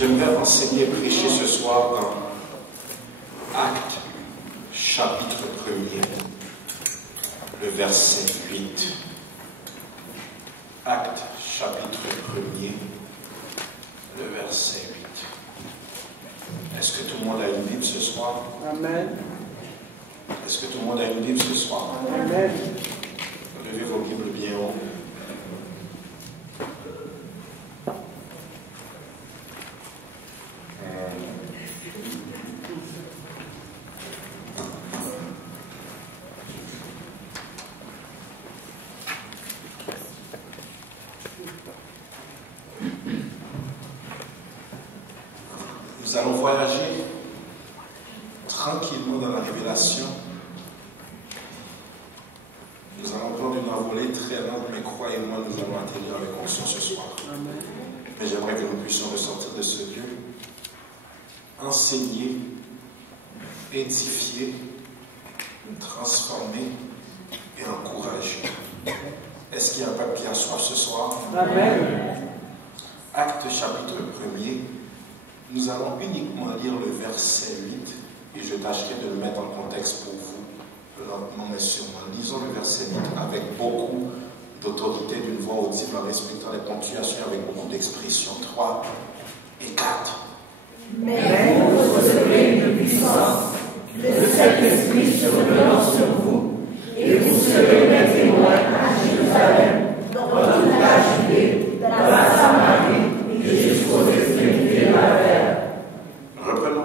J'aimerais enseigner et prêcher ce soir dans Actes, chapitre 1er, le verset 8. Actes, chapitre 1er, le verset 8. Est-ce que tout le monde a une Bible ce soir? Amen. Est-ce que tout le monde a une Bible ce soir? Amen. Levez vos Bibles bien haut. Nous allons voyager tranquillement dans la révélation. Nous allons prendre une envolée très lente, mais croyez-moi, nous allons atterrir avec onction ce soir. Amen. Mais j'aimerais que nous puissions ressortir de ce lieu, enseigner, édifier, transformer et encourager. Est-ce qu'il y a un peuple qui a soif ce soir? Amen. Acte chapitre 1er. Nous allons uniquement lire le verset 8 et je tâcherai de le mettre en contexte pour vous, lentement mais sûrement. Lisons le verset 8 avec beaucoup d'autorité, d'une voix audible, en respectant les ponctuations, avec beaucoup d'expression. 3 et 4. Mais vous recevrez une puissance, le Saint-Esprit survenant sur vous, et vous serez mes témoins à Jérusalem, dans toute la Judée, dans la Samarie et jusqu'aux extrémités de la terre. Reprenons.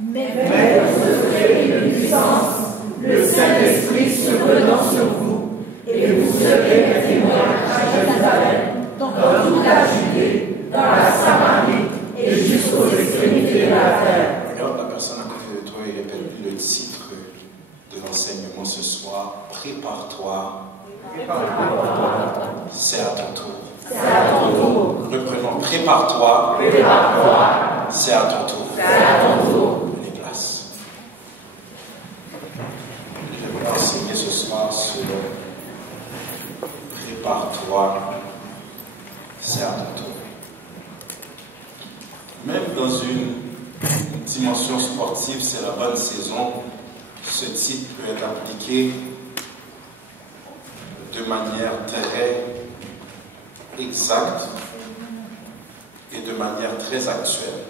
Mais vous recevrez une puissance, le Saint-Esprit survenant sur vous, et vous serez mes témoins à Jérusalem, dans toute la Judée, dans la Samarie et jusqu'aux extrémités de la terre. Regarde la personne à côté de toi et répète le titre de l'enseignement ce soir. Prépare-toi. C'est à ton tour. C'est à ton tour. Reprenons. Prépare-toi. Prépare-toi. C'est à ton tour. C'est à ton tour. Prenez place. Je vais enseigner ce soir sur prépare-toi. C'est à ton tour. Même dans une dimension sportive, c'est la bonne saison. Ce titre peut être appliqué de manière très exacte et de manière très actuelle.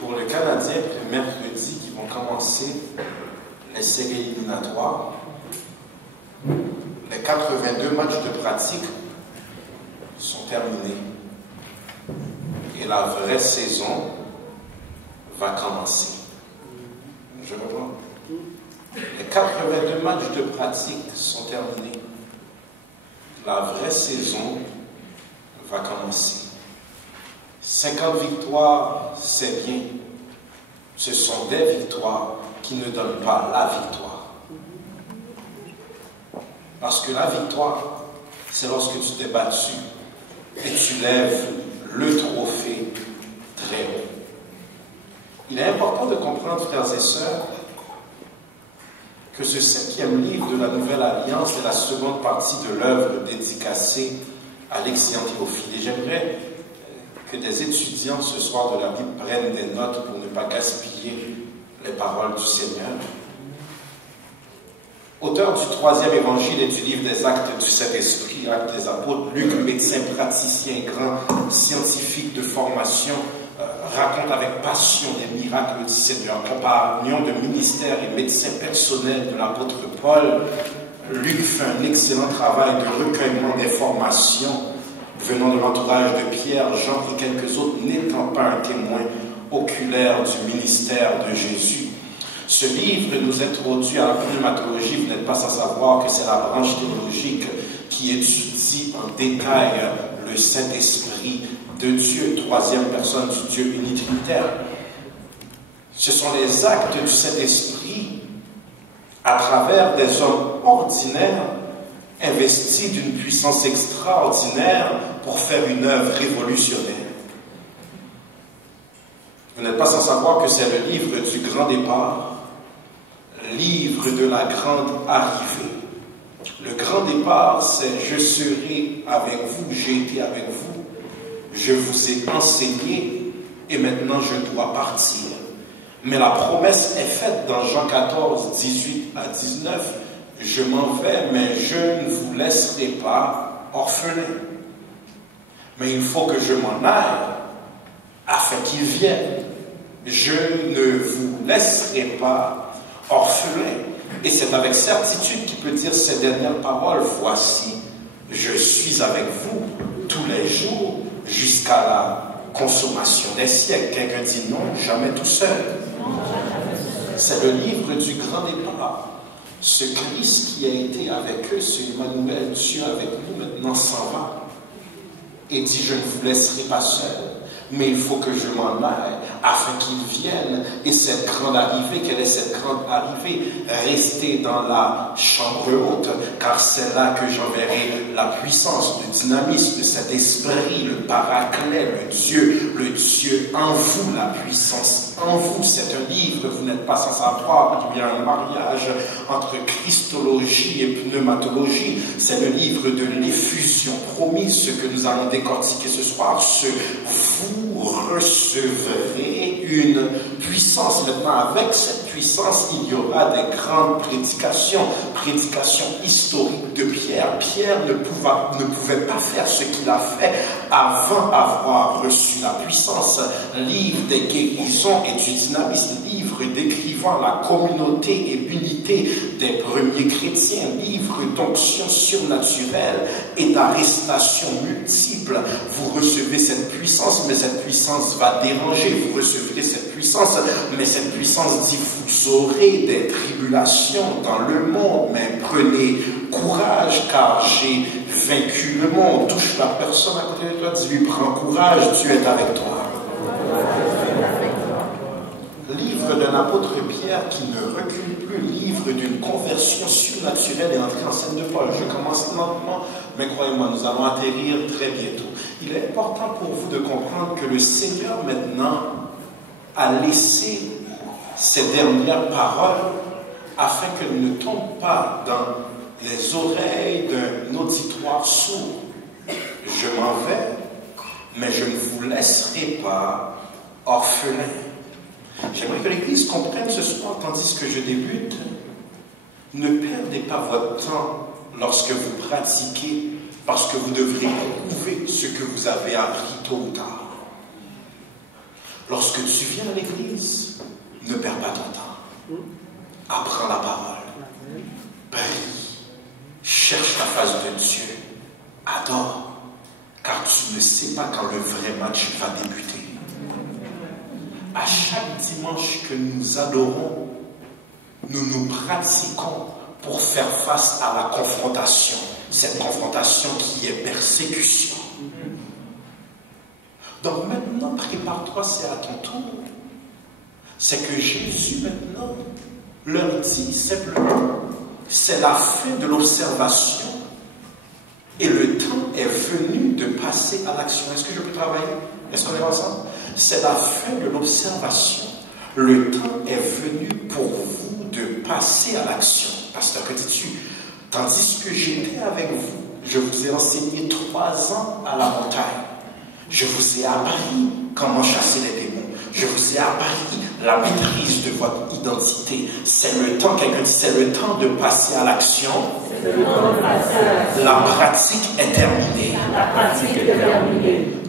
Pour le Canadien, le mercredi qui vont commencer les séries éliminatoires, les 82 matchs de pratique sont terminés. Et la vraie saison va commencer. Je reprends. Les 82 matchs de pratique sont terminés. La vraie saison va commencer. 50 victoires, c'est bien. Ce sont des victoires qui ne donnent pas la victoire. Parce que la victoire, c'est lorsque tu t'es battu et tu lèves le trophée très haut. Il est important de comprendre, frères et sœurs, que ce 7e livre de la Nouvelle Alliance est la seconde partie de l'œuvre dédicacée à l'excellent Théophile. Et j'aimerais que des étudiants ce soir de la Bible prennent des notes pour ne pas gaspiller les paroles du Seigneur. Auteur du 3e évangile et du livre des Actes du Saint-Esprit, Actes des Apôtres, Luc, médecin, praticien, grand scientifique de formation, raconte avec passion les miracles du Seigneur. Compagnon de ministère et médecin personnel de l'apôtre Paul, Luc fait un excellent travail de recueillement d'informations venant de l'entourage de Pierre, Jean et quelques autres, n'étant pas un témoin oculaire du ministère de Jésus. Ce livre nous introduit à la pneumatologie. Vous n'êtes pas sans savoir que c'est la branche théologique qui étudie en détail le Saint-Esprit de Dieu, troisième personne du Dieu unitrinitaire. Ce sont les actes du Saint-Esprit à travers des hommes ordinaires investis d'une puissance extraordinaire pour faire une œuvre révolutionnaire. Vous n'êtes pas sans savoir que c'est le livre du grand départ, livre de la grande arrivée. Le grand départ, c'est « Je serai avec vous, j'ai été avec vous je vous ai enseigné et maintenant je dois partir. Mais la promesse est faite dans Jean 14, 18 à 19. Je m'en vais, mais je ne vous laisserai pas orphelins. Mais il faut que je m'en aille afin qu'il vienne. Je ne vous laisserai pas orphelins. Et c'est avec certitude qu'il peut dire ces dernières paroles. Voici, je suis avec vous tous les jours jusqu'à la consommation des siècles. Quelqu'un dit non, jamais tout seul. C'est le livre du grand départ. Ce Christ qui a été avec eux, ce Emmanuel, Dieu avec nous, maintenant s'en va. Et dit, je ne vous laisserai pas seul, mais il faut que je m'en aille afin qu'il vienne. Et cette grande arrivée, quelle est cette grande arrivée? Restez dans la chambre haute, car c'est là que j'enverrai la puissance, le dynamisme de cet esprit, le paraclet, le Dieu en vous, la puissance en vous. C'est un livre, vous n'êtes pas sans savoir qu'il y a un mariage entre christologie et pneumatologie. C'est le livre de l'effusion promise, ce que nous allons décortiquer ce soir. Vous recevrez une puissance. Maintenant, avec cette puissance, il y aura des grandes prédications historiques de Pierre. Pierre ne pouvait pas faire ce qu'il a fait avant avoir reçu la puissance. Livre des guérisons et du dynamisme, livre décrivant la communauté et l'unité des premiers chrétiens, livre d'onction surnaturelle et d'arrestation multiple. Vous recevez cette puissance, mais cette puissance va déranger. Vous recevrez cette puissance, mais cette puissance dit vous aurez des tribulations dans le monde, mais prenez courage car j'ai vaincu le monde. Touche la personne à côté de toi, dis-lui prends courage, Dieu est avec toi. Livre d'un apôtre Pierre qui ne recule plus, livre d'une conversion surnaturelle et entrée en scène de Paul. Je commence lentement, mais croyez-moi, nous allons atterrir très bientôt. Il est important pour vous de comprendre que le Seigneur maintenant a laissé ces dernières paroles afin qu'elles ne tombent pas dans les oreilles d'un auditoire sourd. Je m'en vais, mais je ne vous laisserai pas orphelins. J'aimerais que l'Église comprenne ce soir, tandis que je débute, ne perdez pas votre temps lorsque vous pratiquez, parce que vous devrez prouver ce que vous avez appris tôt ou tard. Lorsque tu viens à l'Église, ne perds pas ton temps. Apprends la parole. Prie. Cherche la face de Dieu. Adore. Car tu ne sais pas quand le vrai match va débuter. À chaque dimanche que nous adorons, nous nous pratiquons pour faire face à la confrontation. Cette confrontation qui est persécution. Donc maintenant, prépare-toi, c'est à ton tour. C'est que Jésus maintenant leur dit simplement, c'est la fin de l'observation et le temps est venu de passer à l'action. Est-ce que je peux travailler? Est-ce qu'on est ensemble? C'est la fin de l'observation. Le temps est venu pour vous de passer à l'action. Pasteur, que dis-tu? Tandis que j'étais avec vous, je vous ai enseigné 3 ans à la montagne. Je vous ai appris comment chasser les démons. Je vous ai appris la maîtrise de votre identité. C'est le temps, quelqu'un dit, c'est le temps de passer à l'action. La pratique est terminée.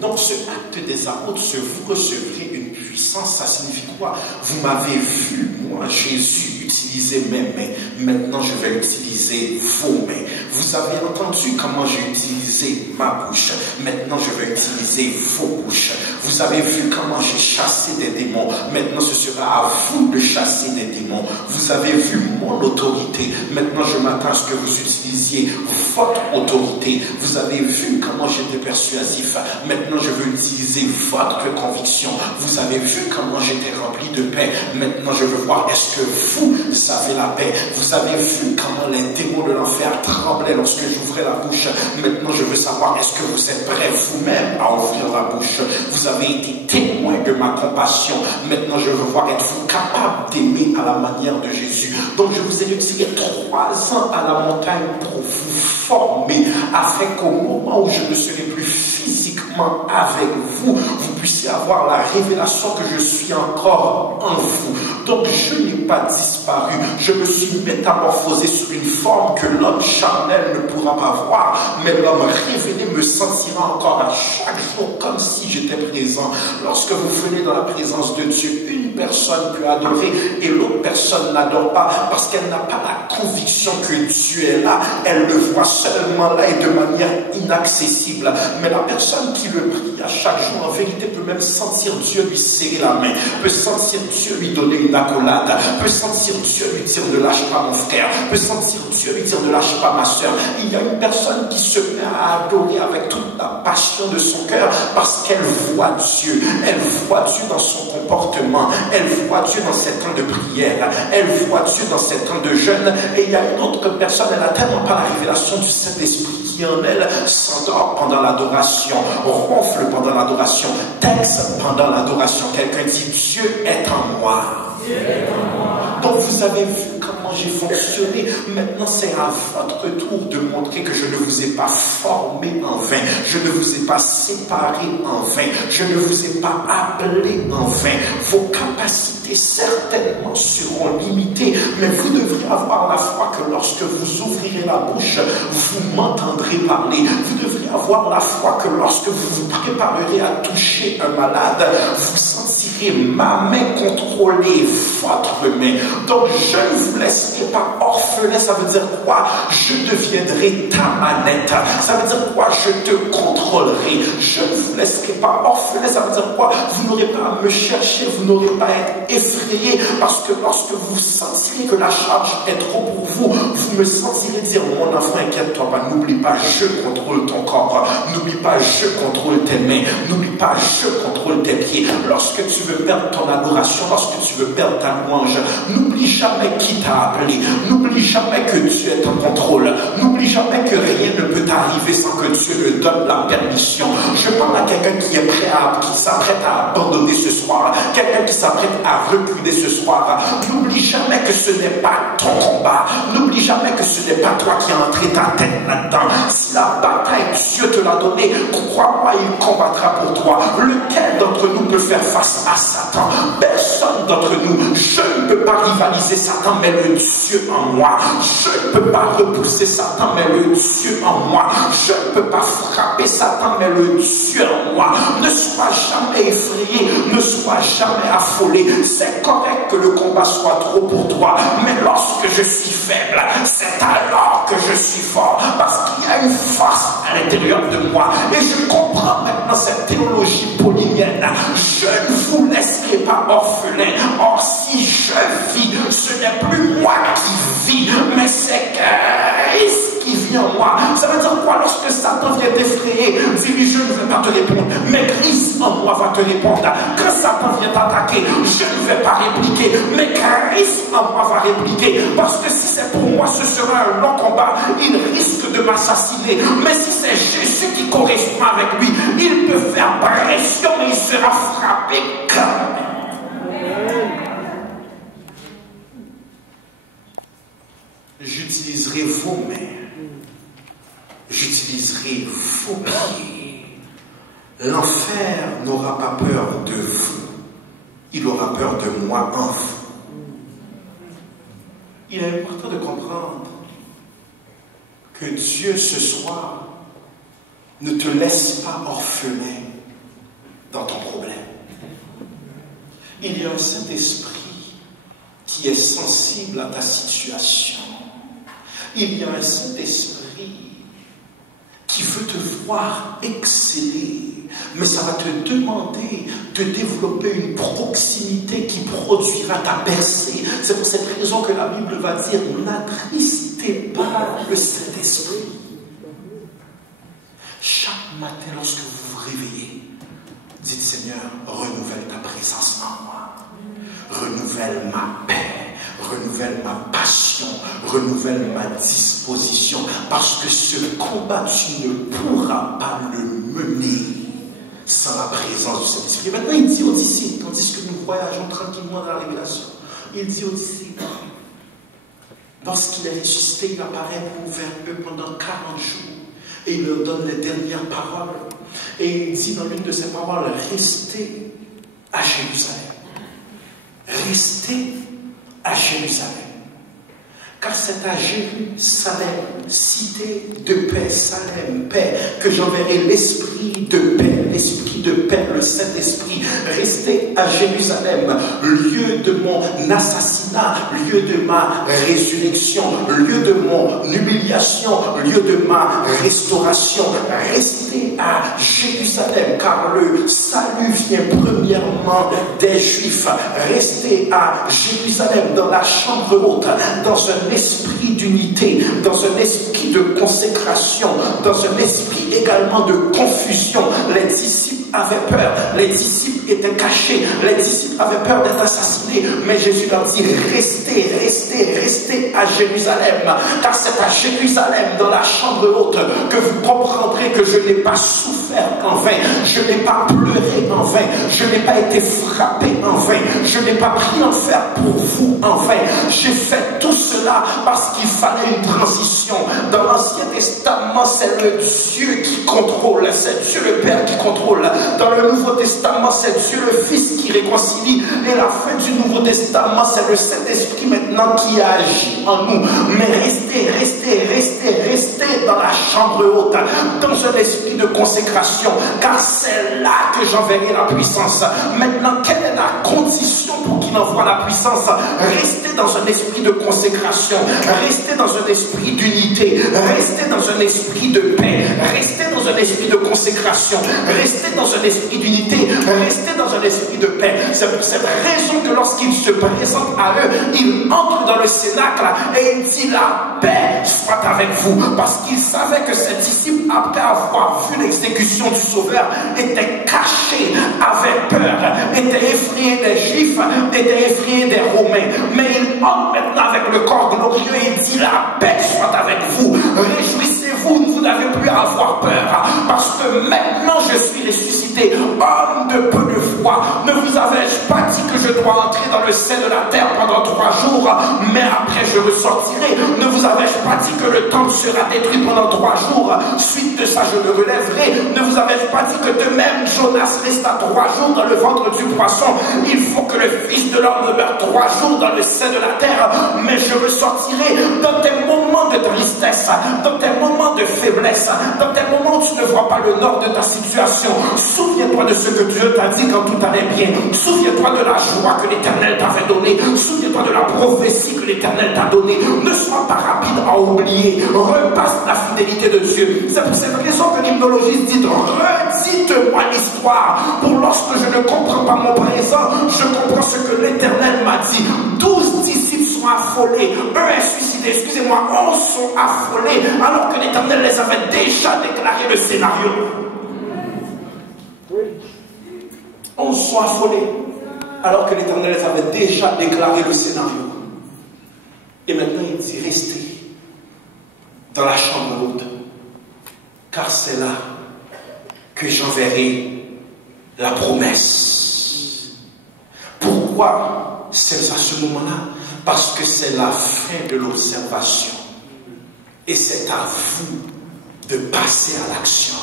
Donc ce acte des apôtres, vous recevrez une puissance, ça signifie quoi? Vous m'avez vu, moi, Jésus, utiliser mes mains. Maintenant, je vais utiliser vos mains. Vous avez entendu comment j'ai utilisé ma bouche. Maintenant, je vais utiliser vos bouches. Vous avez vu comment j'ai chassé des démons. Maintenant, ce sera à vous de chasser des démons. Vous avez vu mon autorité. Maintenant, je m'attends à ce que vous utilisiez votre autorité. Vous avez vu comment j'étais persuasif. Maintenant, je veux utiliser votre conviction. Vous avez vu comment j'étais rempli de paix. Maintenant, je veux voir, est-ce que vous avez la paix? Vous avez vu comment les démons de l'enfer tremblaient lorsque j'ouvrais la bouche. Maintenant, je veux savoir, est-ce que vous êtes prêts vous-même à ouvrir la bouche? Vous avez été témoin de ma compassion. Maintenant, je veux voir, êtes-vous capable d'aimer à la manière de Jésus? Donc, je vous ai utilisé 3 ans à la montagne pour vous former, afin qu'au moment où je ne serai plus physiquement physiquement avec vous, vous puissiez avoir la révélation que je suis encore en vous. Donc je n'ai pas disparu, je me suis métamorphosé sur une forme que l'homme charnel ne pourra pas voir, mais l'homme révélé me sentira encore à chaque jour comme si j'étais présent. Lorsque vous venez dans la présence de Dieu, une personne peut adorer et l'autre personne n'adore pas parce qu'elle n'a pas la conviction que Dieu est là. Elle le voit seulement là et de manière inaccessible. Mais la personne qui le prie à chaque jour, en vérité, peut même sentir Dieu lui serrer la main, peut sentir Dieu lui donner une accolade, peut sentir Dieu lui dire ne lâche pas mon frère, peut sentir Dieu lui dire ne lâche pas ma soeur. Il y a une personne qui se met à adorer avec toute la passion de son cœur parce qu'elle voit Dieu. Elle voit Dieu dans son comportement, elle voit Dieu dans ses temps de prière, elle voit Dieu dans ses temps de jeûne. Et il y a une autre personne, elle n'a tellement pas la révélation du Saint-Esprit qui en elle s'endort pendant l'adoration, ronfle pendant l'adoration, texte pendant l'adoration. Quelqu'un dit Dieu est en moi. Dieu est en moi. Donc vous avez vu comment j'ai fonctionné. Maintenant c'est à votre tour de montrer que je ne vous ai pas formé en vain, je ne vous ai pas séparé en vain, je ne vous ai pas appelé en vain. Vos capacités certainement seront limitées, mais vous devrez avoir la foi que lorsque vous ouvrirez la bouche, vous m'entendrez parler. Vous devrez avoir la foi que lorsque vous vous préparerez à toucher un malade, vous sentirez ma main contrôler votre main. Donc je ne vous laisserai pas orphelin. Ça veut dire quoi? Je deviendrai ta manette. Ça veut dire quoi? Je te contrôlerai. Je ne vous laisserai pas orphelin. Ça veut dire quoi? Vous n'aurez pas à me chercher, vous n'aurez pas à être effrayé, parce que lorsque vous sentirez que la charge est trop pour vous, vous me sentirez dire mon enfant, inquiète-toi pas, n'oublie pas, je contrôle ton corps, n'oublie pas, je contrôle tes mains, n'oublie pas, je contrôle tes pieds. Lorsque tu veux perdre ton adoration, lorsque tu veux perdre ta louange, n'oublie jamais qui t'a appelé, n'oublie jamais que Dieu est en contrôle, n'oublie jamais que rien ne peut t'arriver sans que Dieu ne donne la permission. Je parle à quelqu'un qui est prêt qui s'apprête à abandonner ce soir, quelqu'un qui s'apprête à reculer ce soir. N'oublie jamais que ce n'est pas ton combat, n'oublie jamais que ce n'est pas toi qui as entré ta tête là-dedans. Si la bataille Dieu te l'a donnée, crois-moi, il combattra pour toi. Lequel d'entre nous peut faire face à Satan? Personne d'entre nous. Je ne peux pas rivaliser Satan, mais le Dieu en moi. Je ne peux pas repousser Satan, mais le Dieu en moi. Je ne peux pas frapper Satan, mais le Dieu en moi. Ne sois jamais effrayé, ne sois jamais affolé. C'est correct que le combat soit trop pour toi, mais lorsque je suis faible, c'est alors que je suis fort, parce qu'il y a une force à l'intérieur de moi. Et je comprends maintenant cette théologie paulinienne. Je ne vous laisserai pas orphelin. Or, si je vis, ce n'est plus moi qui vis, mais c'est Christ qui vit en moi. Ça veut dire quoi? Lorsque Satan vient t'effrayer, dis-lui, je ne vais pas te répondre, mais Christ en moi va te répondre. Quand Satan vient t'attaquer, je ne vais pas répliquer, mais Christ en moi va répliquer. Parce que si c'est pour moi, ce sera un long combat. Il risque de m'assassiner. Mais si c'est Jésus qui correspond avec lui, il peut faire pression et il sera frappé quand même. J'utiliserai vos mains, j'utiliserai vos pieds. L'enfer n'aura pas peur de vous, il aura peur de moi en vous. Il est important de comprendre que Dieu ce soir ne te laisse pas orphelin dans ton problème. Il y a un Saint-Esprit qui est sensible à ta situation. Il y a un Saint-Esprit qui veut te voir exceller, mais ça va te demander de développer une proximité qui produira ta percée. C'est pour cette raison que la Bible va dire « N'attristez pas le Saint-Esprit ». Chaque matin, lorsque vous vous réveillez, dites « Seigneur, renouvelle ta présence en moi, renouvelle ma paix, renouvelle ma passion, renouvelle ma disposition, parce que ce combat, tu ne pourras pas le mener sans la présence du Saint-Esprit. » Maintenant, il dit aux disciples, tandis que nous voyageons tranquillement dans la révélation, il dit aux disciples, lorsqu'il est ressuscité, il apparaît vers eux pendant 40 jours, et il leur donne les dernières paroles. Et il dit dans l'une de ses paroles, restez à Jérusalem. Restez à Jérusalem. Car c'est à Jérusalem, cité de paix, Salem, paix, que j'enverrai l'esprit de paix, le Saint-Esprit. Restez à Jérusalem, lieu de mon assassinat, lieu de ma résurrection, lieu de mon humiliation, lieu de ma restauration. Restez à Jérusalem, car le salut vient premièrement des Juifs. Restez à Jérusalem, dans la chambre haute, dans un esprit d'unité, dans un esprit de consécration, dans un esprit également de confusion. Les disciples avaient peur, les disciples étaient cachés, les disciples avaient peur d'être assassinés, mais Jésus leur dit, restez, restez, restez à Jérusalem, car c'est à Jérusalem, dans la chambre haute, que vous comprendrez que je n'ai pas souffert en vain, je n'ai pas pleuré en vain, je n'ai pas été frappé en vain, je n'ai pas pris enfer pour vous en vain. J'ai fait tout cela parce qu'il fallait une transition. Dans l'Ancien Testament, c'est le Dieu qui contrôle, c'est Dieu le Père qui contrôle. Dans le Nouveau Testament, c'est Dieu le Fils qui réconcilie. Et la fin du Nouveau Testament, c'est le Saint-Esprit maintenant qui agit en nous. Mais restez, restez, restez, restez dans la chambre haute, dans un esprit de consécration, car c'est là que j'enverrai la puissance. Maintenant, quelle est la condition pour qu'il envoie la puissance? Restez dans un esprit de consécration, restez dans un esprit d'unité, restez dans un esprit de paix, restez dans un esprit de consécration, restez dans un esprit d'unité, restez dans un esprit de paix. C'est pour cette raison que lorsqu'il se présente à eux, il entre dans le cénacle et il dit la paix soit avec vous, parce qu'il savait que ses disciples, après avoir vu l'exécution du Sauveur, étaient cachés, avaient peur, étaient effrayés des Juifs, étaient effrayés des Romains. Mais il entre maintenant avec le corps glorieux et il dit la paix soit avec vous, réjouissez-vous, vous n'avez plus à avoir peur, parce que maintenant je suis ressuscité. Homme de peu de foi, ne vous avais-je pas dit que je dois entrer dans le sein de la terre pendant 3 jours, mais après je ressortirai? Ne vous avais-je pas dit que le temple sera détruit pendant 3 jours, suite de ça je le relèverai? Ne vous avais-je pas dit que de même Jonas resta 3 jours dans le ventre du poisson? Il faut que le Fils de l'homme demeure 3 jours dans le sein de la terre, mais je ressortirai. Dans tes moments de tristesse, dans tes moments de faiblesse, dans tes moments où tu ne vois pas le nord de ta situation, souviens-toi de ce que Dieu t'a dit quand tout allait bien. Souviens-toi de la joie que l'Éternel t'avait donnée. Souviens-toi de la prophétie que l'Éternel t'a donnée. Ne sois pas rapide à oublier. Repasse la fidélité de Dieu. C'est pour cette raison que l'hymnologiste dit, redites-moi l'histoire. Pour lorsque je ne comprends pas mon présent, je comprends ce que l'Éternel m'a dit. 12 disciples sont affolés. Un est suicidé, excusez-moi, 11 sont affolés, alors que l'Éternel les avait déjà déclaré le scénario. 11 sont affolés, alors que l'Éternel les avait déjà déclaré le scénario. Et maintenant il dit, restez dans la chambre haute, car c'est là que j'enverrai la promesse. Pourquoi c'est à ce moment-là? Parce que c'est la fin de l'observation. Et c'est à vous de passer à l'action.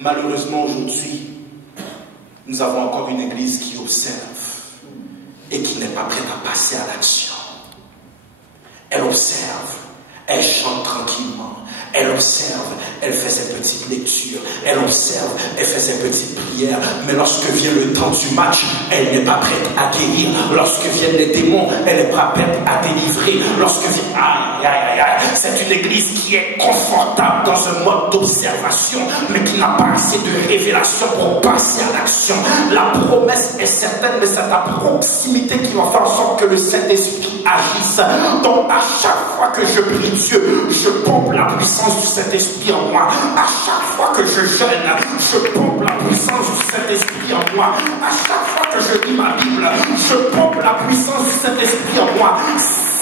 Malheureusement aujourd'hui, nous avons encore une église qui observe et qui n'est pas prête à passer à l'action. Elle observe, elle chante tranquillement, elle observe, elle fait ses petites lectures, elle observe, elle fait ses petites prières, mais lorsque vient le temps du match, elle n'est pas prête à guérir. Lorsque viennent les démons, elle n'est pas prête à délivrer. Lorsque vient... Aïe, aïe, aïe, c'est une église qui est confortable dans un mode d'observation, mais qui n'a pas assez de révélation pour passer à l'action. La promesse est certaine, mais c'est à proximité qui va faire en sorte que le Saint-Esprit agisse. Donc à chaque fois que je prie Dieu, je pompe la puissance du Saint-Esprit en moi. À chaque fois que je jeûne, je pompe la puissance du Saint-Esprit en moi. À chaque fois que je lis ma Bible, je pompe la puissance du Saint-Esprit en moi.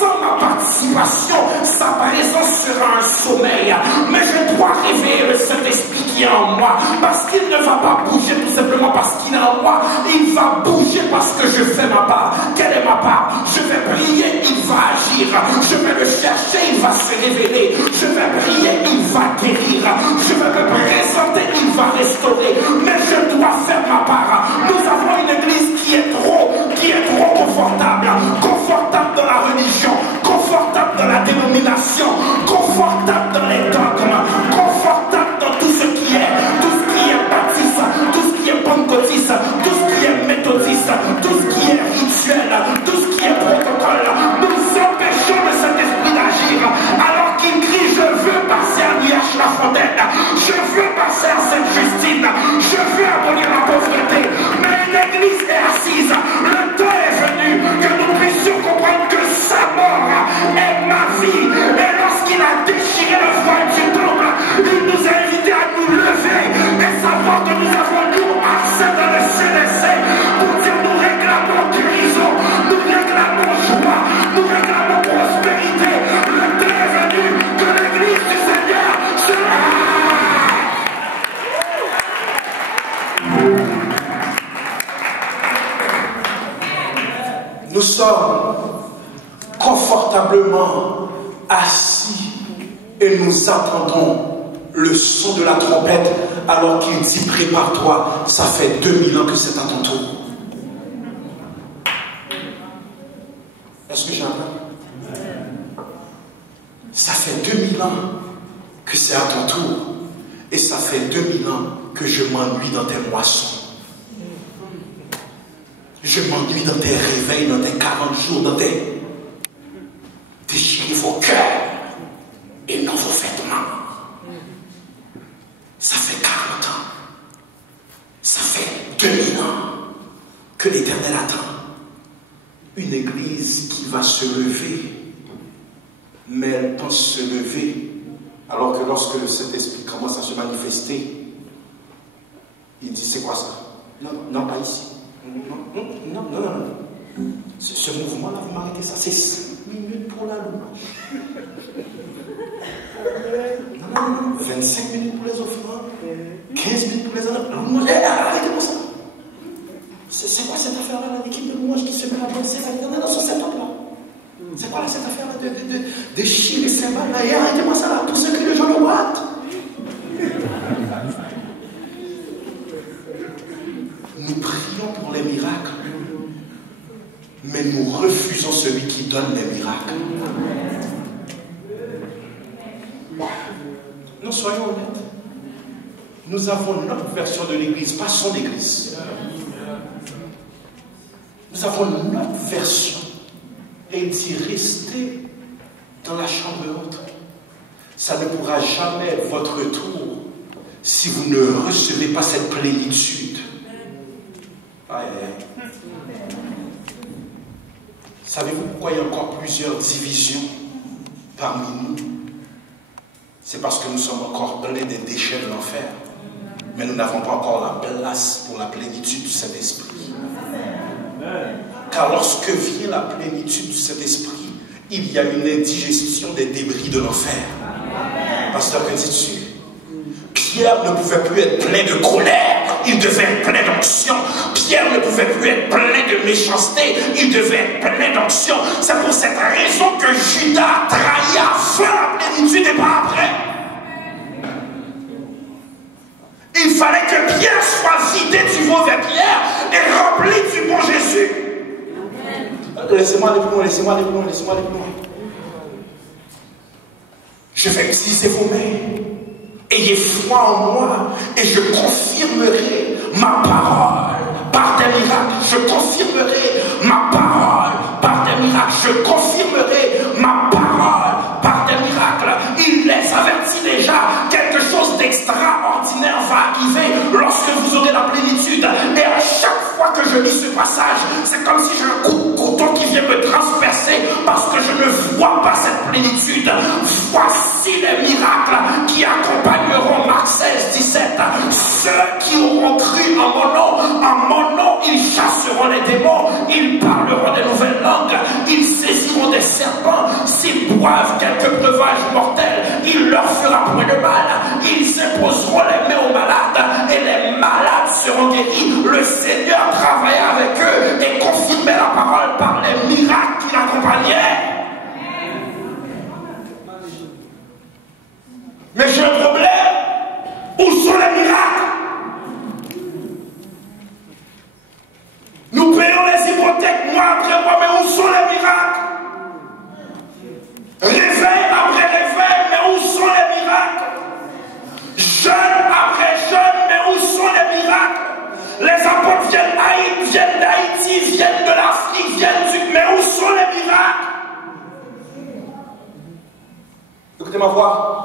sans ma participation, sa présence sera un sommeil. Mais je dois réveiller le Saint-Esprit qui est en moi, parce qu'il ne va pas bouger tout simplement parce qu'il est en moi. Il va bouger parce que je fais ma part. Quelle est ma part? Je vais prier, il va agir. Je vais le chercher, il va se révéler. Je vais prier, il va guérir. Je vais me présenter, il va restaurer. Mais je dois faire ma part. Nous avons une église qui est trop confortable. Confortable dans la religion, confortable dans la dénomination, confortable dans les dogmes, confortable dans tout ce qui est baptiste, tout ce qui est pentecôtiste, tout ce qui est méthodiste, tout ce qui est rituel, tout ce qui est protocole. Nous empêchons le Saint-Esprit d'agir alors qu'il crie: je veux passer à l'IH-la-Fontaine, je veux passer à Sainte-Justine, je veux abolir la pauvreté. Mais l'église est assise. Le temps est venu que nous puissions comprendre que sa mort est ma vie. Et lorsqu'il a déchiré le voile du temple, il nous a invités à nous lever et savoir que nous avons nous accès dans le CDC pour dire: nous réclamons guérison, nous réclamons joie, nous réclamons prospérité. Le temps est venu que l'église du Seigneur se lève. Nous sommes confortablement assis et nous attendons le son de la trompette alors qu'il dit: prépare-toi, ça fait 2000 ans que c'est à ton tour. Est-ce que j'entends? Ça fait 2000 ans que c'est à ton tour et ça fait 2000 ans que je m'ennuie dans tes moissons. Je m'ennuie dans tes réveils, dans tes 40 jours, dans tes... Déchirez vos cœurs et non vos vêtements. Ça fait 40 ans. Ça fait 2000 ans que l'Éternel attend une église qui va se lever. Mais elle pense se lever alors que lorsque cet esprit commence à se manifester, il dit: c'est quoi ça? Non, non, pas ici. Non. Ce mouvement-là, vous m'arrêtez ça. C'est 5 minutes pour la louange. Non. 25 minutes pour les offrandes. 15 minutes pour les louanges. Arrêtez-moi ça. C'est quoi cette affaire-là, l'équipe de louange qui se met à danser dans son setup-là? C'est quoi cette affaire-là de chier les cymbales là? Et arrêtez-moi ça là. Tous ceux qui le jouent le what? Nous prions pour les miracles, mais nous refusons celui qui donne les miracles. Nous soyons honnêtes. Nous avons notre version de l'église, pas son église. Nous avons notre version. Et il dit: restez dans la chambre haute. Ça ne pourra jamais être votre tour si vous ne recevez pas cette plénitude. Savez-vous pourquoi il y a encore plusieurs divisions parmi nous? C'est parce que nous sommes encore pleins des déchets de l'enfer. Mais nous n'avons pas encore la place pour la plénitude du Saint-Esprit. Car lorsque vient la plénitude du Saint-Esprit, il y a une indigestion des débris de l'enfer. Pasteur, que dis-tu? Pierre ne pouvait plus être plein de colère, il devait être plein d'onction. Pierre ne pouvait plus être plein de méchanceté, il devait être plein d'onction. C'est pour cette raison que Judas trahit avant la plénitude et pas après. Il fallait que Pierre soit vidé du mauvais Pierre et rempli du bon Jésus. Laissez-moi aller plus loin, laissez-moi aller plus loin, laissez-moi aller plus loin. Je vais utiliser vos mains. Ayez foi en moi et je confirmerai ma parole par des miracles. Je confirmerai ma parole par des miracles. Je confirmerai ma parole par des miracles. Il les avertit déjà. Quelque chose d'extraordinaire va arriver lorsque vous aurez la plénitude. Et à chaque fois que je lis ce passage, c'est comme si j'ai un coup de couteau qui vient me transpercer parce que je ne vois pas cette plénitude. Voici les miracles qui accompagneront Marc 16, 17. Ceux qui auront cru en mon nom, ils chasseront les démons, ils parleront des nouvelles langues, ils saisiront sont des serpents, s'ils boivent quelques breuvages mortels, il leur fera point de mal. Ils imposeront les mains aux malades et les malades seront guéris. Le Seigneur travaillait avec eux et confirmait la parole par les miracles qui l'accompagnaient. Mais j'ai un problème. Où sont les miracles? Nous payons les hypothèques mois après mois, mais où sont les miracles? Réveil après réveil, mais où sont les miracles? Jeûne après jeûne, mais où sont les miracles? Les apôtres viennent d'Haïti, viennent de l'Afrique, mais où sont les miracles? Écoutez ma voix.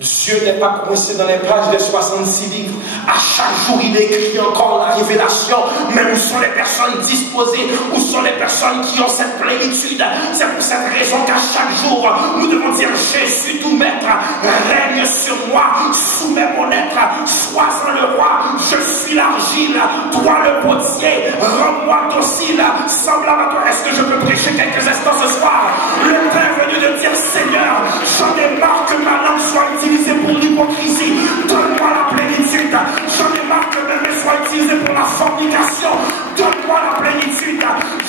Dieu n'est pas coincé dans les pages des 66 livres. À chaque jour, il écrit encore la révélation. Mais où sont les personnes disposées? Où sont les personnes qui ont cette plénitude? C'est pour cette raison qu'à chaque jour, nous devons dire: Jésus, tout maître, règne sur moi, soumets mon être, sois-en le roi. Je suis l'argile, toi le potier, rends-moi docile, semblable à toi. Est-ce que je peux prêcher quelques instants ce soir? Le temps est venu de dire: Seigneur, j'en ai marre que ma langue soit utilisée pour l'hypocrisie. Donne-moi la plénitude. J'en ai marre que mes mains soient utilisées pour la fornication. Donne-moi la plénitude.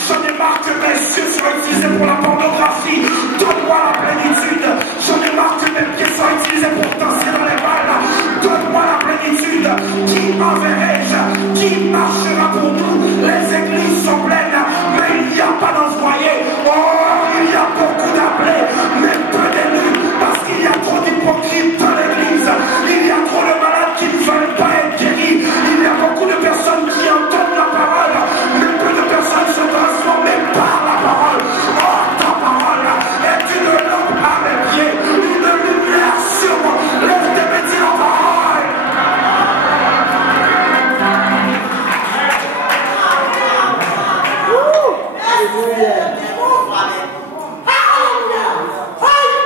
J'en ai marre que mes yeux soient utilisés pour la pornographie. Donne-moi la plénitude. J'en ai marre que mes pieds soient utilisés pour danser dans les balles. Donne-moi la plénitude. Qui enverrai-je? Qui marchera pour nous? Les églises sont pleines, mais il n'y a pas d'envoyés. Oh, il y a beaucoup d'appelés, mais peu d'élus, parce qu'il y a trop d'hypocrites dans l'église. Il y a trop de malades qui ne veulent pas être guéris. Il y a beaucoup de personnes qui entendent la parole, mais peu de personnes se transforment par la parole. Oh, ta parole est une lampe à mes pieds, une lumière sur moi. Lève tes mains, dis la parole.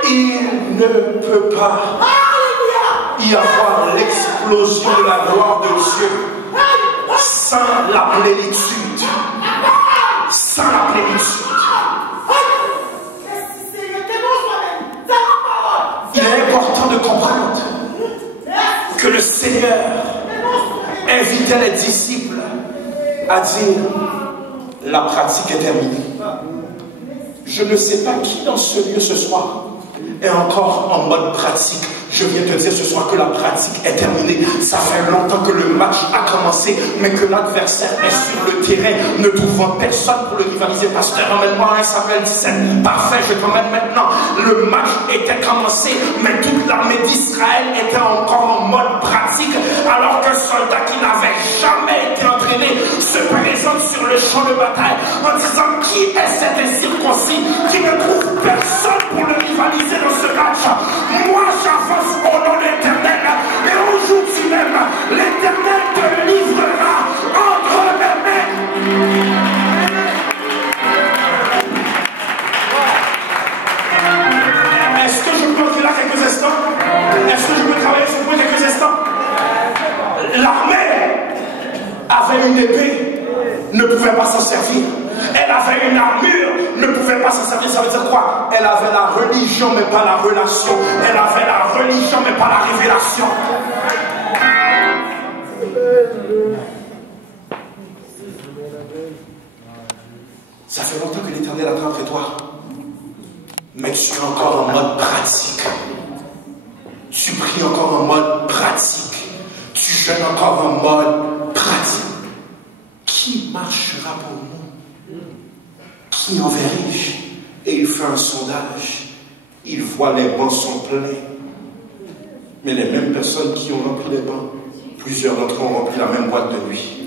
Il ne peut pas y avoir l'explosion de la gloire de Dieu sans la plénitude. Sans la plénitude. Il est important de comprendre que le Seigneur invitait les disciples à dire: la pratique est terminée. Je ne sais pas qui dans ce lieu ce soir est encore en mode pratique. Je viens te dire ce soir que la pratique est terminée. Ça fait longtemps que le match a commencé, mais que l'adversaire est sur le terrain, ne trouvant personne pour le rivaliser. Pasteur, emmène-moi 1 Samuel 17. Parfait, je t'emmène maintenant. Le match était commencé, mais toute l'armée d'Israël était encore en mode pratique, alors qu'un soldat qui n'avait jamais été entraîné se présente sur le champ de bataille en disant: qui est cet incirconcis qui ne trouve personne pour le rivaliser dans ce match? Moi, j'avance au nom de l'Éternel, et aujourd'hui même, l'Éternel te livrera entre mes mains. Est-ce que je peux là quelques instants? Est-ce que je peux travailler sur moi quelques instants? L'armée avait une épée, ne pouvait pas s'en servir. Elle avait une armure, ne pouvait pas s'en servir. Ça veut dire quoi? Elle avait la religion, mais pas la relation. Elle avait la religion, mais pas la révélation. Ça fait longtemps que l'Éternel attend après toi. Mais tu es encore en mode pratique. Tu pries encore en mode pratique. Tu jeûnes encore en mode pratique. Qui marchera pour nous? Qui enverrai-je? Et il fait un sondage. Il voit les bancs sont pleins. Mais les mêmes personnes qui ont rempli les bancs, plusieurs d'entre eux ont rempli la même boîte de nuit.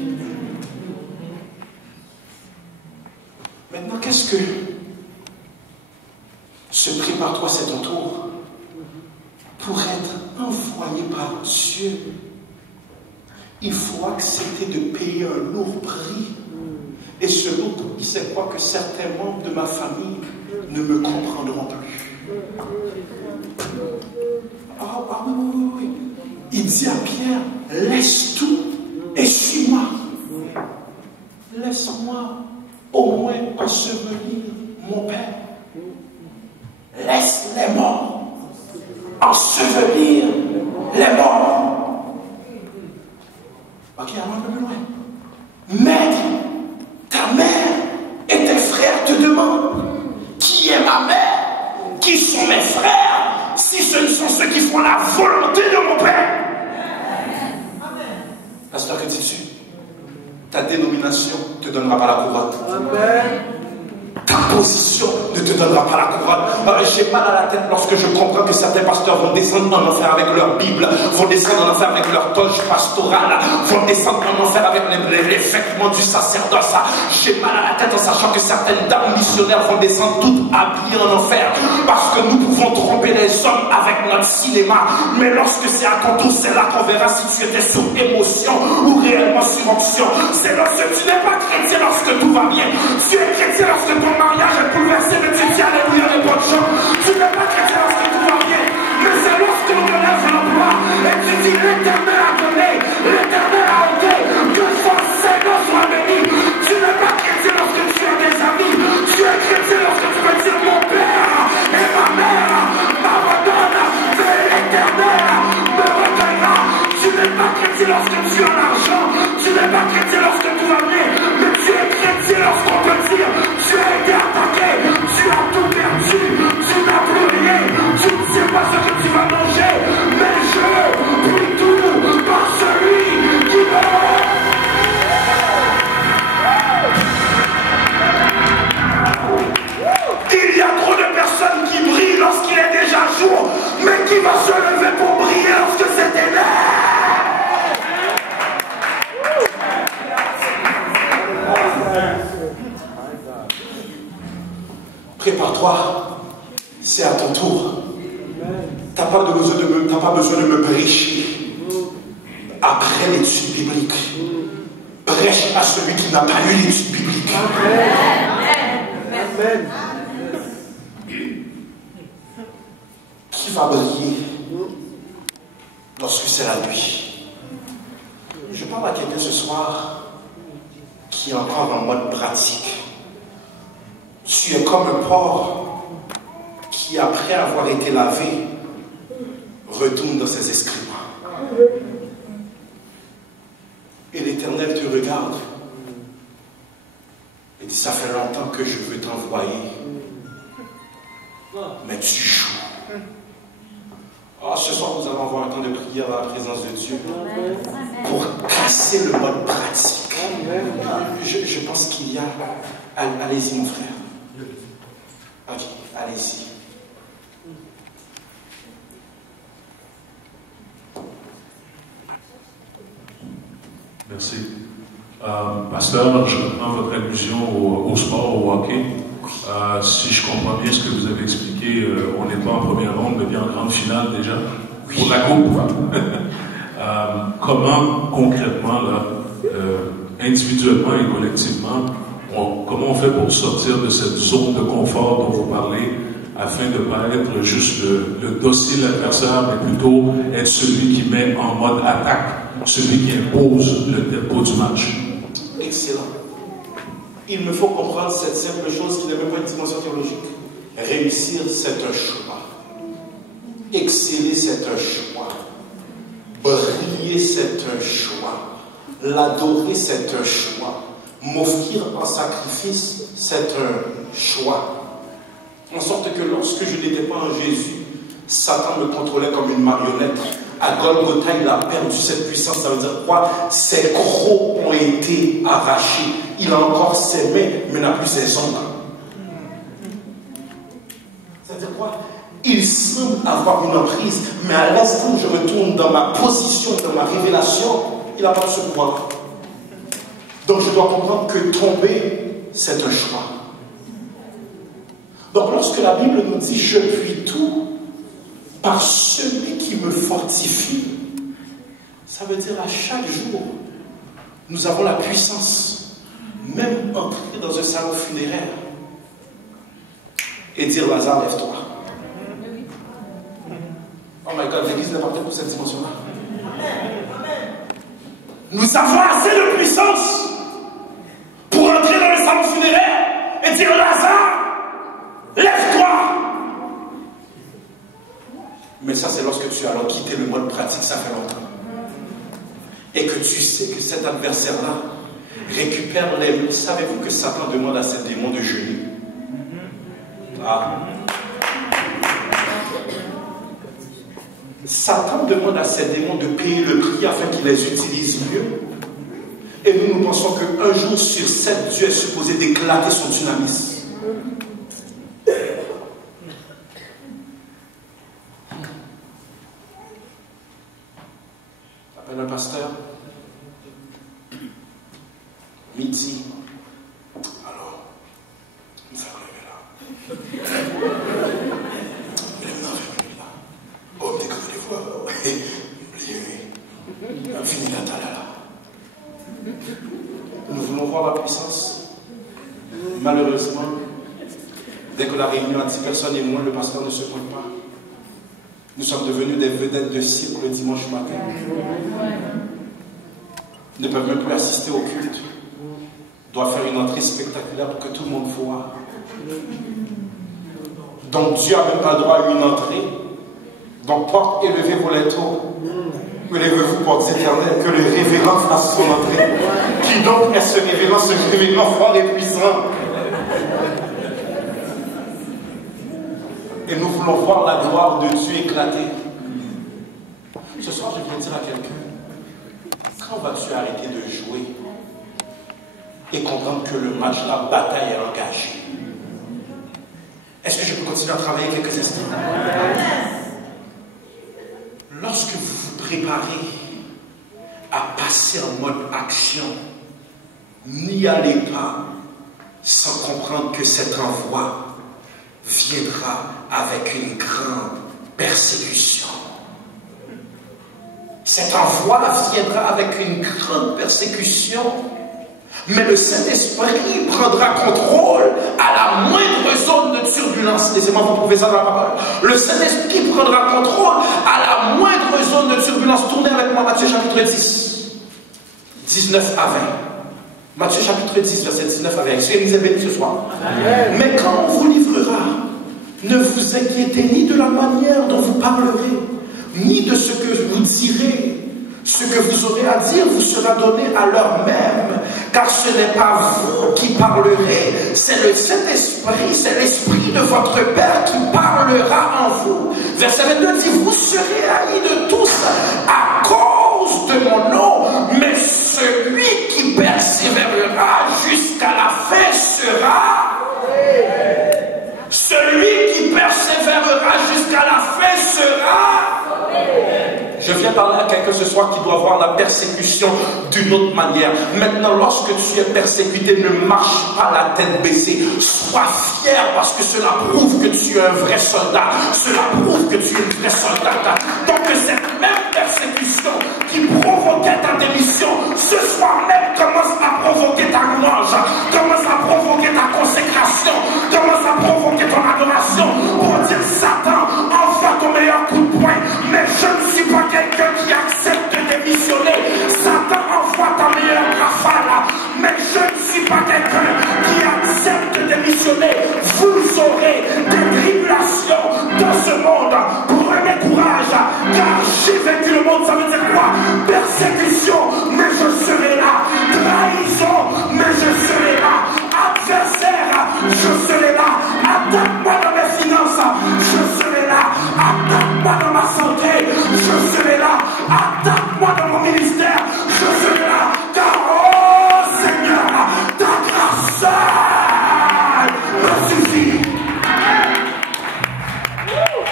Maintenant, qu'est-ce que se prépare-toi, c'est ton tour pour être envoyé par Dieu. Il faut accepter de payer un lourd prix. Et ce lourd prix, c'est quoi? Que certains membres de ma famille ne me comprendront plus. Oui. Il dit à Pierre: laisse tout et suis-moi. Laisse-moi au moins ensevelir mon père. Laisse les morts ensevelir les morts. Ok, allons un peu plus loin. Maître, ta mère et tes frères te demandent qui est ma mère, qui sont mes frères, si ce ne sont ceux qui font la volonté de mon Père. Pasteur, que dis-tu? Ta dénomination ne te donnera pas la couronne. Amen. Ta position ne te donnera pas la couronne. J'ai mal à la tête lorsque je comprends que certains pasteurs vont descendre en enfer avec leur Bible, vont descendre en enfer avec leur toge pastorale, vont descendre en enfer avec les vêtements du sacerdoce. J'ai mal à la tête en sachant que certaines dames missionnaires vont descendre toutes habillées en enfer, parce que nous pouvons tromper les hommes avec notre cinéma, mais lorsque c'est à ton tour, c'est là qu'on verra si tu étais sous émotion ou réellement sur onction. C'est lorsque tu n'es pas chrétien lorsque tout va bien. Tu es chrétien lorsque ton mariage est bouleversé, mais tu dis alléluia les bonnes choses. Tu n'es pas chrétien lorsque tout va bien, mais c'est lorsque l'on te lève l'emploi et tu dis l'Éternel a donné, l'Éternel a ôté, que son Seigneur soit béni. Tu n'es pas chrétien lorsque tu as des amis, tu es chrétien lorsque tu peux dire mon père et ma mère m'abandonnent, mais l'Éternel me recueillera. Tu n'es pas chrétien lorsque tu as l'argent, tu n'es pas chrétien lorsque tout va bien, mais tu es chrétien lorsqu'on peut dire tu as été attaqué, tu as tout perdu, tu n'as plus rien, tu ne sais pas ce que tu vas manger, mais je prie tout par celui qui m'aime. Il y a trop de personnes qui brillent lorsqu'il est déjà jour, mais qui va se lever pour briller lorsque c'est ténèbres. Prépare-toi, c'est à ton tour. Tu n'as pas besoin de me prêcher après l'étude biblique. Prêche à celui qui n'a pas lu l'étude biblique. Amen. Qui va briller lorsque c'est la nuit? Je parle à quelqu'un ce soir qui est encore en mode pratique. Tu es comme un porc qui, après avoir été lavé, retourne dans ses excréments. Et l'Éternel te regarde et dit, ça fait longtemps que je veux t'envoyer, mais tu joues. Ce soir, nous allons avoir un temps de prière à la présence de Dieu pour casser le mode pratique. Je pense qu'il y a... Allez-y, mon frère. Ok, allez-y. Merci. Pasteur, je reprends votre allusion au sport, au hockey. Si je comprends bien ce que vous avez expliqué, on n'est pas en première ronde, mais bien en grande finale déjà, pour la coupe. Comment concrètement, là, individuellement et collectivement, comment on fait pour sortir de cette zone de confort dont vous parlez, afin de ne pas être juste le docile adversaire, mais plutôt être celui qui met en mode attaque, celui qui impose le tempo du match? Excellent. Il me faut comprendre cette simple chose qui n'est même pas une dimension théologique. Réussir, c'est un choix. Exceller, c'est un choix. Briller, c'est un choix. L'adorer, c'est un choix. M'offrir en sacrifice, c'est un choix. En sorte que lorsque je n'étais pas en Jésus, Satan me contrôlait comme une marionnette. À Golgotha, il a perdu cette puissance. Ça veut dire quoi? Ses crocs ont été arrachés. Il a encore ses mains, mais n'a plus ses ongles. Ça veut dire quoi? Il semble avoir une emprise, mais à l'instant où je retourne dans ma position, dans ma révélation, il n'a pas ce pouvoir. Donc je dois comprendre que tomber, c'est un choix. Donc lorsque la Bible nous dit « Je puis tout par celui qui me fortifie », ça veut dire à chaque jour, nous avons la puissance, même entrer dans un salon funéraire et dire « Lazare, lève-toi ». Oh my God, l'Église n'est pas prête pour cette dimension-là. Nous avons assez de puissance pour entrer dans le salon funéraire et dire « Lazare, lève-toi ». ça, c'est lorsque tu as alors quitté le mode pratique, ça fait longtemps. Et que tu sais que cet adversaire-là récupère les... Savez-vous que Satan demande à ces démons de jeûner? Ah. Satan demande à ces démons de payer le prix afin qu'ils les utilisent mieux. Et nous pensons qu'un jour sur 7, Dieu est supposé d'éclater son dynamisme. J'appelle un pasteur. Midi. Alors, nous allons lever là. Il est maintenant 20 minutes là. Oh, dès que vous les voyez, oubliez. Fini la talala. Nous voulons voir la puissance. Malheureusement, dès que la réunion a 10 personnes et moins, le pasteur ne se pointe pas. Nous sommes devenus des vedettes de cirque le dimanche matin. Ils ne peuvent même plus assister au culte. Doit faire une entrée spectaculaire pour que tout le monde voit. Donc Dieu a même pas le droit à une entrée. Donc porte élevez vos lettres. Élevez-vous portes éternelles, que le révérend fasse son entrée. Qui donc est ce révérend fort et puissant? Et nous voulons voir la gloire de Dieu éclater. Ce soir, je viens dire à quelqu'un, quand vas-tu arrêter de jouer et comprendre que le match, la bataille est engagée? Est-ce que je peux continuer à travailler quelques instants? Lorsque vous vous préparez à passer en mode action, n'y allez pas sans comprendre que cet envoi viendra avec une grande persécution. Cet envoi viendra avec une grande persécution. Mais le Saint-Esprit prendra contrôle à la moindre zone de turbulence. Laissez-moi vous prouver ça dans la parole. Le Saint-Esprit prendra contrôle à la moindre zone de turbulence. Tournez avec moi Matthieu chapitre 10, 19 à 20. Matthieu chapitre 10, verset 19 à 20. Soyez bénis ce soir. Amen. Mais quand on vous livrera, ne vous inquiétez ni de la manière dont vous parlerez, ni de ce que vous direz. Ce que vous aurez à dire vous sera donné à l'heure même, car ce n'est pas vous qui parlerez, c'est le Saint-Esprit, c'est l'Esprit de votre Père qui parlera en vous. Verset 22 dit, vous serez haïs de tous à cause de mon nom, mais celui qui persévérera jusqu'à la fin sera... Celui qui persévérera jusqu'à la fin sera... Je viens parler à quelqu'un ce soir qui doit voir la persécution d'une autre manière. Maintenant, lorsque tu es persécuté, ne marche pas la tête baissée. Sois fier parce que cela prouve que tu es un vrai soldat. Cela prouve que tu es une vraie soldate. Donc cette même persécution qui provoquait ta démission, ce soir même commence à provoquer ta louange, commence à provoquer ta consécration, commence à provoquer ton adoration pour dire Satan, envoie ton meilleur coup de poing. Mais je ne suis pas quelqu'un qui accepte de démissionner. Satan, envoie ta meilleure rafale. Mais je ne suis pas quelqu'un qui accepte de démissionner. Vous aurez des tribulations dans ce monde. Prenez courage, car j'ai vaincu le monde. Ça veut dire quoi? Persécution, mais je serai là. Trahison, mais je serai là. Adversaire, je serai là. Attaque-moi dans mes finances, je serai là. Attaque-moi dans ma santé, je serai là. Attaque-moi dans mon ministère, je serai là. Car, oh Seigneur, ta grâce me suffit.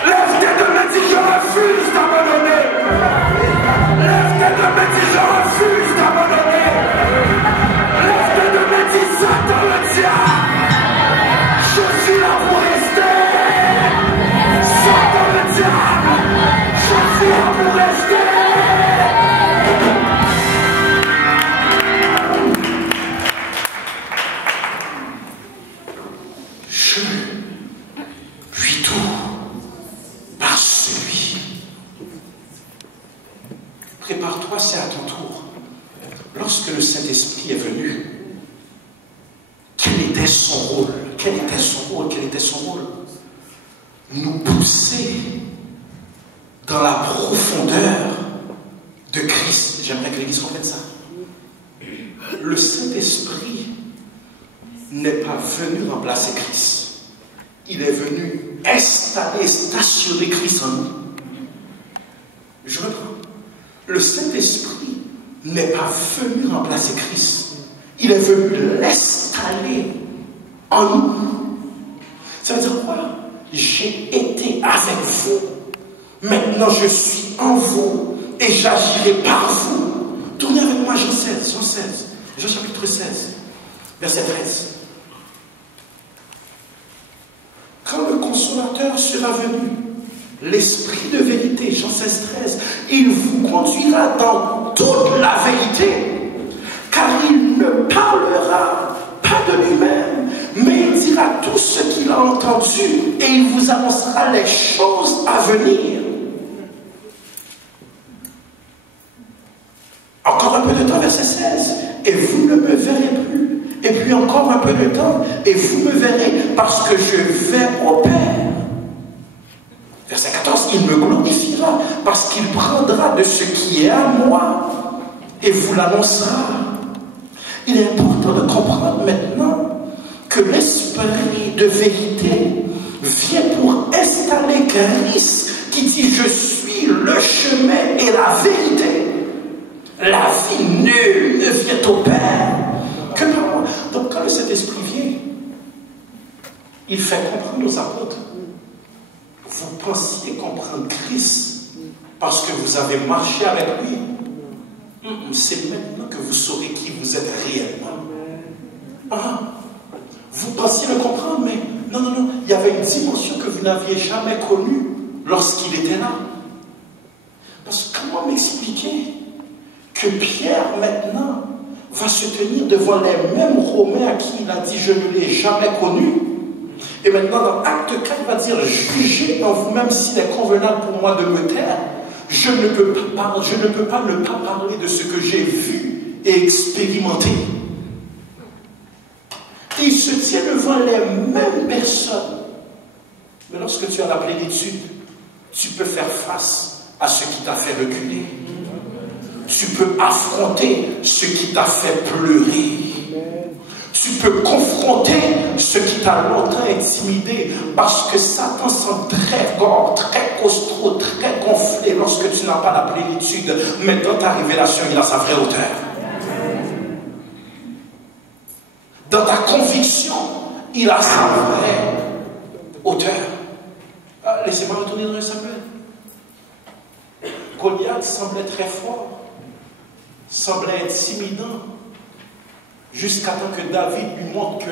Lève tes deux mains, dis je refuse d'abandonner. Lève tes deux mains, dis je refuse d'abandonner. Lève tes deux mains, dis Satan le diable. Je suis là pour rester. Satan le diable. Je suis là pour rester. Je puis tout par celui. Prépare-toi, c'est à ton tour. Lorsque le Saint-Esprit est venu, quel était son rôle? Quel était son rôle? Quel était son rôle? Nous pousser dans la profondeur de Christ. J'aimerais que l'Église comprenne ça. Le Saint-Esprit n'est pas venu remplacer Christ. Il est venu installer, stationner Christ en nous. Je reprends. Le Saint-Esprit n'est pas venu remplacer Christ. Il est venu l'installer en nous. Ça veut dire quoi? J'ai été avec vous. Maintenant, je suis en vous et j'agirai par vous. Tournez avec moi Jean 16, Jean chapitre 16, verset 13. Quand le Consolateur sera venu, l'Esprit de vérité, Jean 16, 13, il vous conduira dans toute la vérité, car il ne parlera pas de lui-même, mais il dira tout ce qu'il a entendu et il vous annoncera les choses à venir. Encore un peu de temps, verset 16, et vous ne me verrez plus. Et puis encore un peu de temps, et vous me verrez, parce que je vais au Père. Verset 14, il me glorifiera, parce qu'il prendra de ce qui est à moi, et vous l'annoncera. Il est important de comprendre maintenant que l'Esprit de vérité vient pour installer Christ, qui dit « Je suis le chemin et la vérité ». La vie nulle ne vient au Père que par moi. Donc quand le Saint-Esprit vient, il fait comprendre aux apôtres. Vous pensiez comprendre Christ parce que vous avez marché avec lui. C'est maintenant que vous saurez qui vous êtes réellement. Vous pensiez le comprendre, mais non. Il y avait une dimension que vous n'aviez jamais connue lorsqu'il était là. Parce que comment m'expliquer que Pierre, maintenant, va se tenir devant les mêmes Romains à qui il a dit « Je ne l'ai jamais connu ». Et maintenant, dans Acte 4, il va dire « Jugez en vous-même s'il est convenable pour moi de me taire. Je ne peux pas ne pas parler de ce que j'ai vu et expérimenté. » Et il se tient devant les mêmes personnes. Mais lorsque tu as la plénitude, tu peux faire face à ce qui t'a fait reculer. Tu peux affronter ce qui t'a fait pleurer. Tu peux confronter ce qui t'a longtemps intimidé, parce que Satan semble très gore, très costaud, très gonflé lorsque tu n'as pas la plénitude. Mais dans ta révélation, il a sa vraie hauteur. Dans ta conviction, il a sa vraie hauteur. Laissez-moi retourner dans le Samuel. Goliath semblait très fort, semblait intimidant, jusqu'à temps que David lui montre que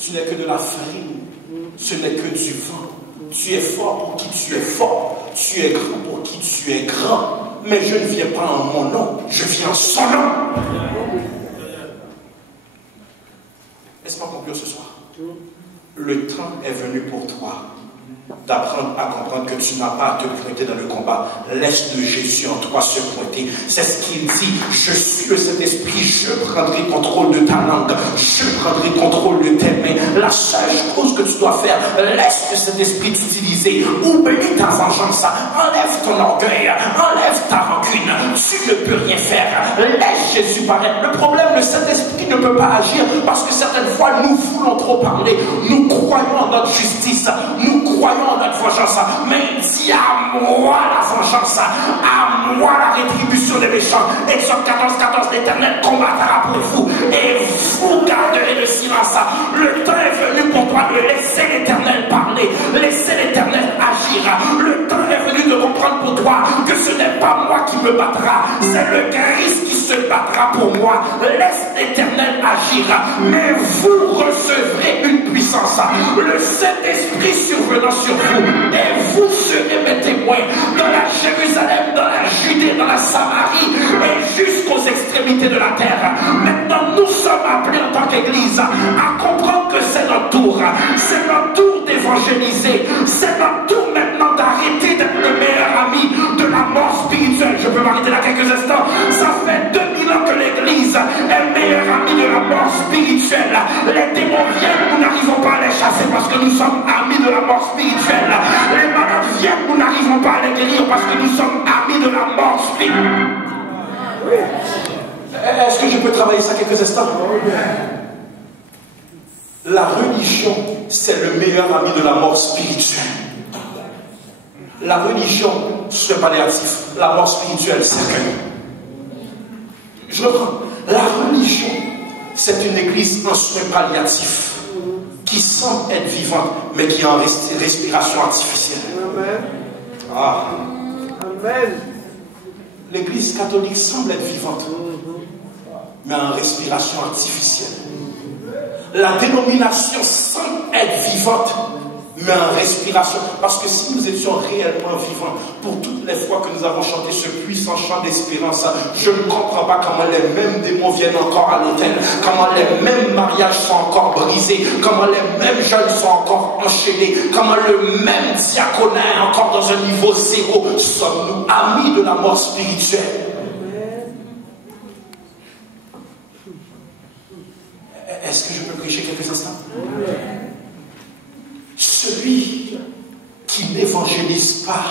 tu n'es que de la farine, ce n'est que du vent. Tu es fort pour qui tu es fort, tu es grand pour qui tu es grand, mais je ne viens pas en mon nom, je viens en son nom. Laisse-moi conclure ce soir. Le temps est venu pour toi d'apprendre à comprendre que tu n'as pas à te pointer dans le combat. Laisse le Jésus en toi se pointer. C'est ce qu'il dit. Je suis le Saint-Esprit, je prendrai contrôle de ta langue, je prendrai contrôle de tes mains. La seule chose que tu dois faire, laisse le Saint-Esprit t'utiliser. Oublie ta vengeance, enlève ton orgueil, enlève ta rancune. Tu ne peux rien faire. Laisse Jésus paraître. Le problème, le Saint-Esprit ne peut pas agir parce que certaines fois nous voulons trop parler. Nous croyons en notre justice, nous croyons en notre vengeance, mais dis à moi la vengeance, à moi la rétribution des méchants. Exode 14, l'Éternel combattra pour vous et vous garderez le silence. Le temps est venu pour toi de laisser l'Éternel parler, laisser l'Éternel agir. Le temps est venu de comprendre pour toi que ce n'est pas moi qui me battra, c'est le Christ qui se battra pour moi. Laisse l'Éternel agir, mais vous recevrez une puissance, le Saint-Esprit survenant sur vous, et vous serez mes témoins dans la Jérusalem, dans la Judée, dans la Samarie et jusqu'aux extrémités de la terre. Maintenant, nous sommes appelés en tant qu'Église à comprendre que c'est notre tour. C'est notre tour d'évangéliser. C'est notre tour maintenant d'arrêter d'être le meilleur ami de la mort spirituelle. Je peux m'arrêter là quelques instants. Ça fait 2000 ans que l'Église est le meilleur ami de la mort spirituelle. Les démons viennent, nous n'arrivons pas à les chasser parce que nous sommes amis de la mort spirituelle. Les malades viennent, nous n'arrivons pas à les guérir délire parce que nous sommes amis de la mort spirituelle. Est-ce que je peux travailler ça quelques instants? La religion, c'est le meilleur ami de la mort spirituelle. La religion, c'est palliatif. La mort spirituelle, c'est que. Je reprends. La religion, c'est une église en soins palliatifs qui semble être vivante, mais qui est en respiration artificielle. Amen. Ah. Amen. L'église catholique semble être vivante, mais en respiration artificielle. La dénomination semble être vivante, mais en respiration. Parce que si nous étions réellement vivants, pour toutes les fois que nous avons chanté ce puissant chant d'espérance, je ne comprends pas comment les mêmes démons viennent encore à l'autel, comment les mêmes mariages sont encore brisés, comment les mêmes jeunes sont encore enchaînés, comment le même diaconat est encore dans un niveau zéro. Sommes-nous amis de la mort spirituelle? Est-ce que je peux prêcher quelques instants? Celui qui n'évangélise pas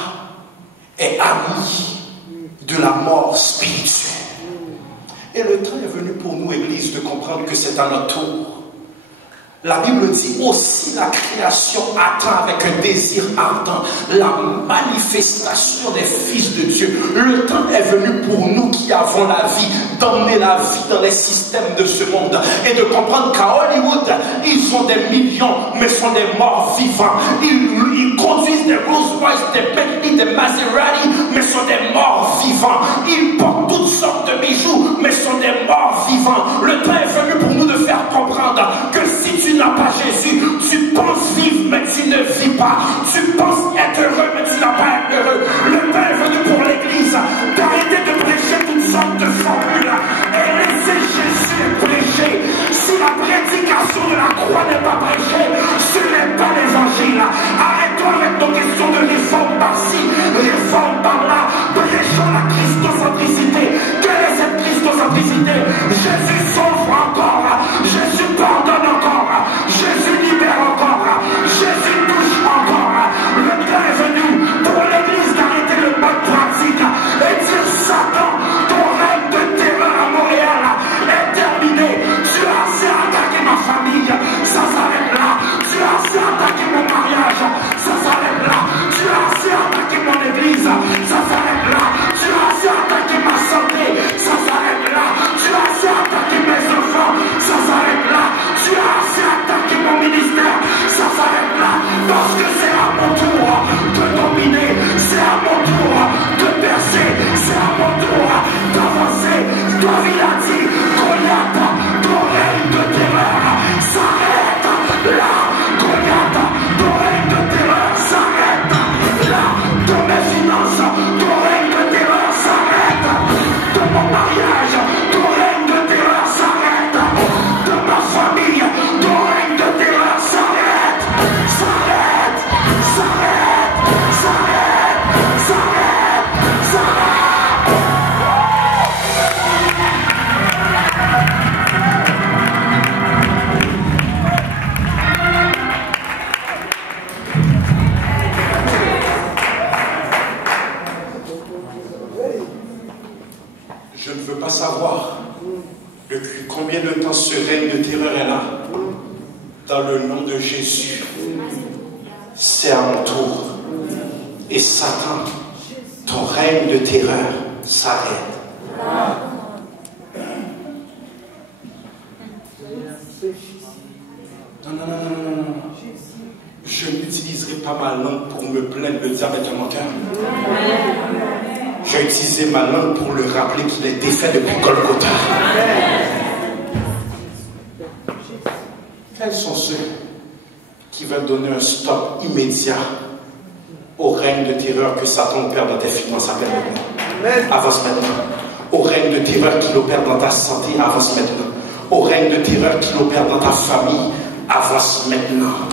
est ami de la mort spirituelle. Et le temps est venu pour nous, Église, de comprendre que c'est à notre tour. La Bible dit aussi la création attend avec un désir ardent la manifestation des fils de Dieu. Le temps est venu pour nous qui avons la vie, d'emmener la vie dans les systèmes de ce monde et de comprendre qu'à Hollywood, ils sont des millions, mais sont des morts vivants. Ils conduisent des Rolls-Royce, des Bentley, des Maserati, mais sont des morts vivants. Ils portent toutes sortes de bijoux, mais sont des morts vivants. Le temps est venu pour nous de faire comprendre que si tu n'as pas Jésus, tu penses vivre, mais tu ne vis pas. Tu penses être heureux, mais tu n'as pas être heureux. Le temps est venu pour l'Église d'arrêter de prêcher toutes sortes de formules et laisser Jésus prêcher. Si la prédication de la croix n'est pas prêchée, ce n'est pas l'évangile. Arrête-toi avec nos questions de réforme par-ci, réforme par-là. Prêchons la christocentricité. Quelle est cette christocentricité? Jésus sauve encore, Jésus pardonne encore, Jésus libère encore, Jésus touche encore. Le temps est venu pour l'Église d'arrêter le mode pratique et dire: Satan, ton règne de terreur à Montréal est terminé. Tu as assez attaqué ma famille, ça s'arrête là. Tu as assez attaqué mon mariage, ça s'arrête là. Tu as assez attaqué mon église, ça s'arrête là. Tu as assez attaqué ma santé, ça s'arrête là. Tu as assez attaqué mes enfants, ça s'arrête là. Tu as assez attaqué mon ministère, ça s'arrête là. Parce que c'est à mon tour de dominer, c'est à mon tour de percer, c'est à mon tour d'avancer. David a dit: Goliath, ton règne de terreur s'arrête là. Goliath, ton règne de terreur s'arrête là. De mes finances, ton règne de terreur s'arrête. De mon mariage, ton règne de terreur s'arrête. De ma famille, ton règne de terreur s'arrête. S'arrête, s'arrête, s'arrête, s'arrête, s'arrête. Je ne veux pas savoir depuis combien de temps ce règne de terreur est là. Dans le nom de Jésus, c'est à mon tour. Et Satan, ton règne de terreur s'arrête. Non. Je n'utiliserai pas ma langue pour me plaindre de dire avec mon cœur. J'ai utilisé ma langue pour le rappeler qu'il est défait depuis Golgotha. Quels sont ceux qui veulent donner un stop immédiat au règne de terreur que Satan opère dans tes finances? Avance maintenant. Au règne de terreur qu'il opère dans ta santé, avance maintenant. Au règne de terreur qu'il opère dans ta famille, avance maintenant.